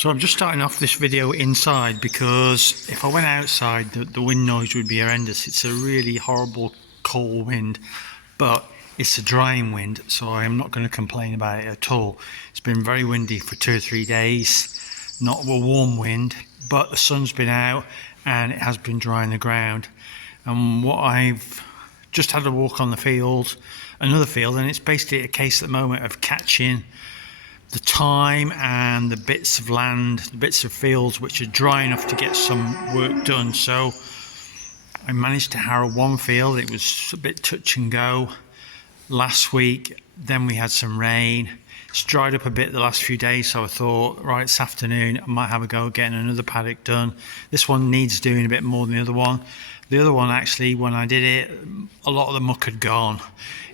So I'm just starting off this video inside because if I went outside the wind noise would be horrendous. It's a really horrible cold wind, but it's a drying wind, so I'm not going to complain about it at all. It's been very windy for 2 or 3 days, not a warm wind, but the sun's been out and it has been drying the ground. And what I've just had a walk on the field, another field, and it's basically a case at the moment of catching the time and the bits of land, the bits of fields which are dry enough to get some work done. So I managed to harrow one field. It was a bit touch and go last week. Then we had some rain. It's dried up a bit the last few days, so I thought, right, this afternoon I might have a go at getting another paddock done. This one needs doing a bit more than the other one. The other one, actually, when I did it, a lot of the muck had gone.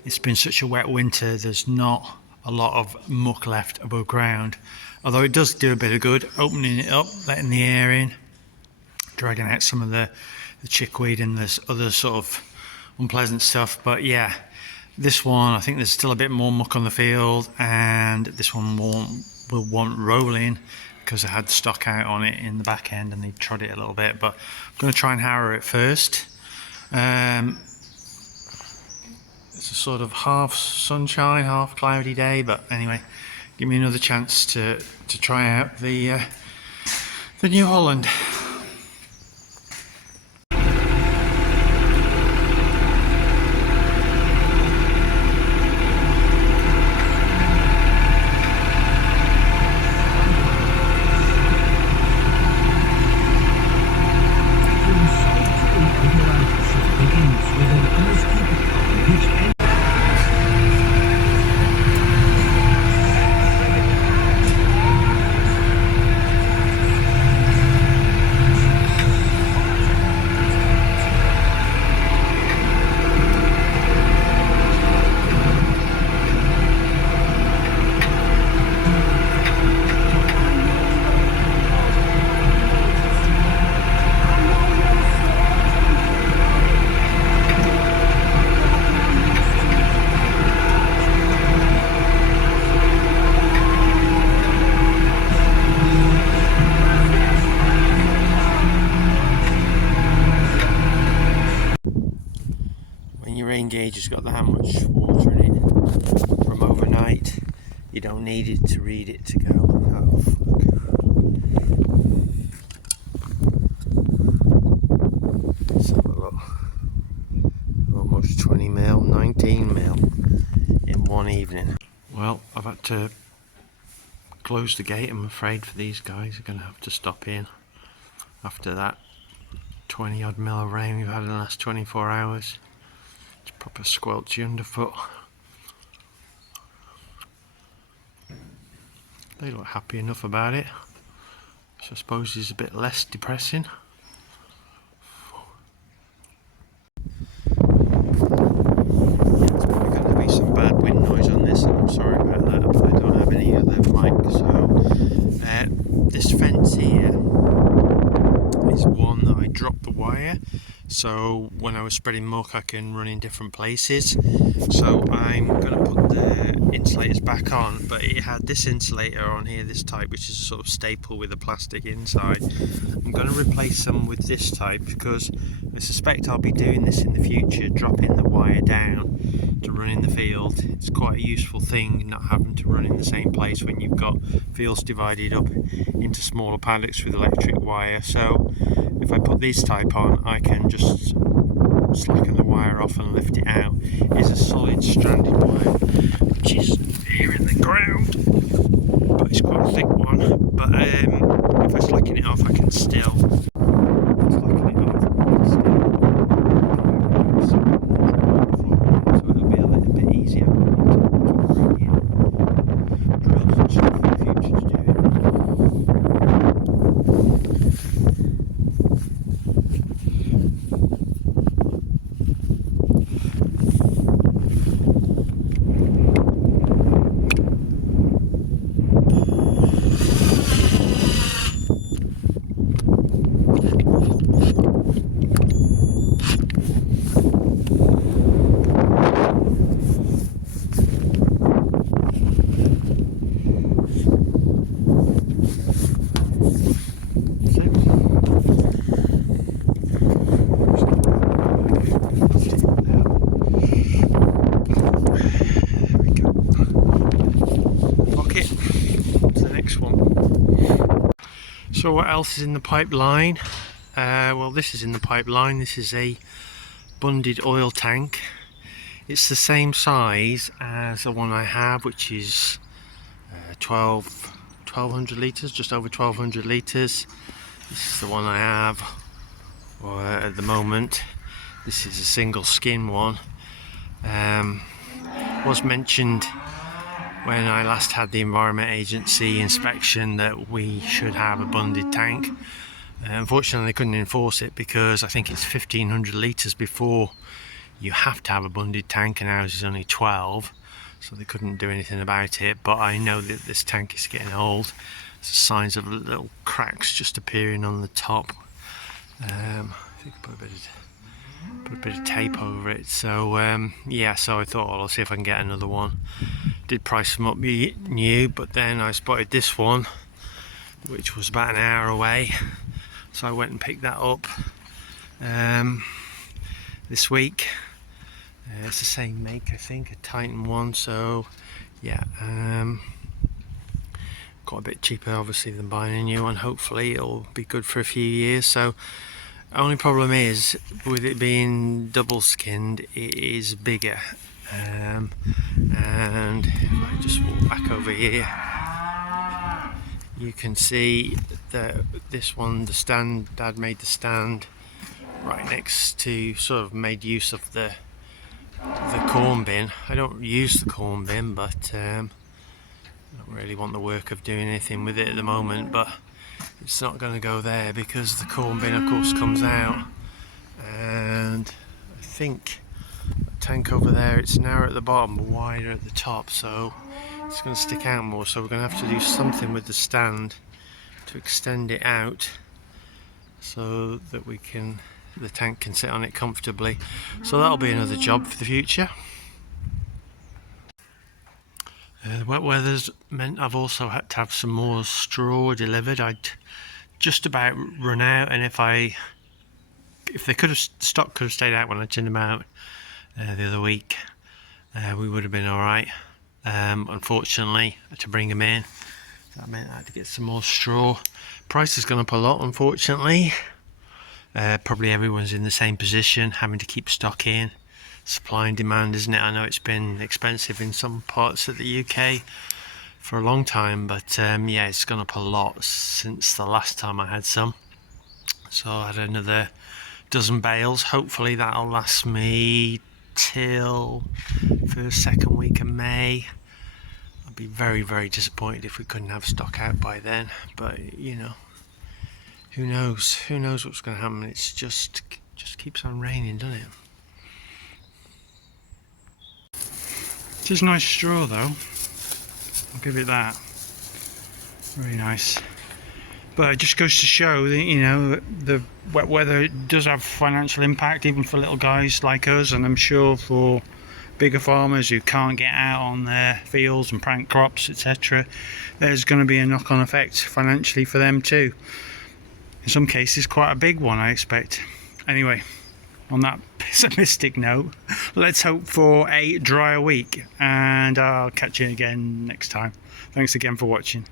It's been such a wet winter, there's not a lot of muck left above ground, although it does do a bit of good, opening it up, letting the air in, dragging out some of the chickweed and this other sort of unpleasant stuff. But yeah, this one, I think there's still a bit more muck on the field, and this one will want rolling because I had stock out on it in the back end and they trod it a little bit. But I'm going to try and harrow it first. It's a sort of half sunshine, half cloudy day, but anyway, give me another chance to try out the New Holland. Your rain gauge has got that much water in it from overnight, you don't need it to read it to go, oh fuck. Let's have a look. Almost 20 mil, 19 mil in one evening. Well, I've had to close the gate, I'm afraid, for these guys. Are going to have to stop in after that 20 odd mil of rain we've had in the last 24 hours. It's proper squelchy underfoot. They look happy enough about it, which I suppose is a bit less depressing. Yeah, it's probably going to be some bad wind noise on this, and I'm sorry about that, but I don't have any other mic. So this fence here is one that I dropped the wire, so when I was spreading muck I can run in different places. So I'm going to put the insulators back on, but it had this insulator on here, this type, which is a sort of staple with a plastic inside. I'm going to replace them with this type because I suspect I'll be doing this in the future, dropping the wire down to run in the field. It's quite a useful thing not having to run in the same place when you've got fields divided up into smaller paddocks with electric wire. So if I put this type on, I can just slacken the wire off and lift it out. It's a solid stranded wire which is here in the ground, but it's quite a thick one. But if I slacken it off, I can still slacken it off, so it'll be a little bit easier to bring in drills and stuff in the future to do it. So what else is in the pipeline? Well, this is in the pipeline. This is a bunded oil tank. It's the same size as the one I have, which is 1200 litres, just over 1200 litres. This is the one I have at the moment. This is a single skin one. Was mentioned when I last had the Environment Agency inspection that we should have a bunded tank. Unfortunately, they couldn't enforce it because I think it's 1500 litres before you have to have a bunded tank, and ours is only 12, so they couldn't do anything about it. But I know that this tank is getting old. There's signs of little cracks just appearing on the top. I think I put a bit of tape over it. So yeah, so I thought, well, I'll see if I can get another one. Did price them up new, but then I spotted this one, which was about an hour away, so I went and picked that up this week. It's the same make, I think, a Titan one. So yeah, got a bit cheaper obviously than buying a new one. Hopefully it'll be good for a few years. So only problem is, with it being double skinned, it is bigger. And if I just walk back over here, you can see that this one, the stand, Dad made the stand right next to, sort of made use of the corn bin. I don't use the corn bin, but I don't really want the work of doing anything with it at the moment. But it's not going to go there because the corn bin, of course, comes out. And I think the tank over there, it's narrow at the bottom but wider at the top, so it's going to stick out more. So we're going to have to do something with the stand to extend it out so that the tank can sit on it comfortably. So that'll be another job for the future. The wet weather's meant I've also had to have some more straw delivered. I'd just about run out, and if they could have, stock could have stayed out when I turned them out the other week, we would have been alright. Unfortunately, I had to bring them in. That meant I had to get some more straw. Price has gone up a lot, unfortunately. Probably everyone's in the same position, having to keep stock in. Supply and demand, isn't it? I know it's been expensive in some parts of the UK for a long time, but yeah, it's gone up a lot since the last time I had some. So I had another dozen bales. Hopefully that'll last me till the second week of May. I'd be very, very disappointed if we couldn't have stock out by then, but you know, who knows what's going to happen. It's just keeps on raining, doesn't it? It is nice straw though, I'll give it that. Very nice. But it just goes to show that, you know, the wet weather does have financial impact, even for little guys like us, and I'm sure for bigger farmers who can't get out on their fields and plant crops, etc., there's going to be a knock-on effect financially for them too. In some cases quite a big one, I expect. Anyway, on that pessimistic note, let's hope for a drier week, and I'll catch you again next time. Thanks again for watching.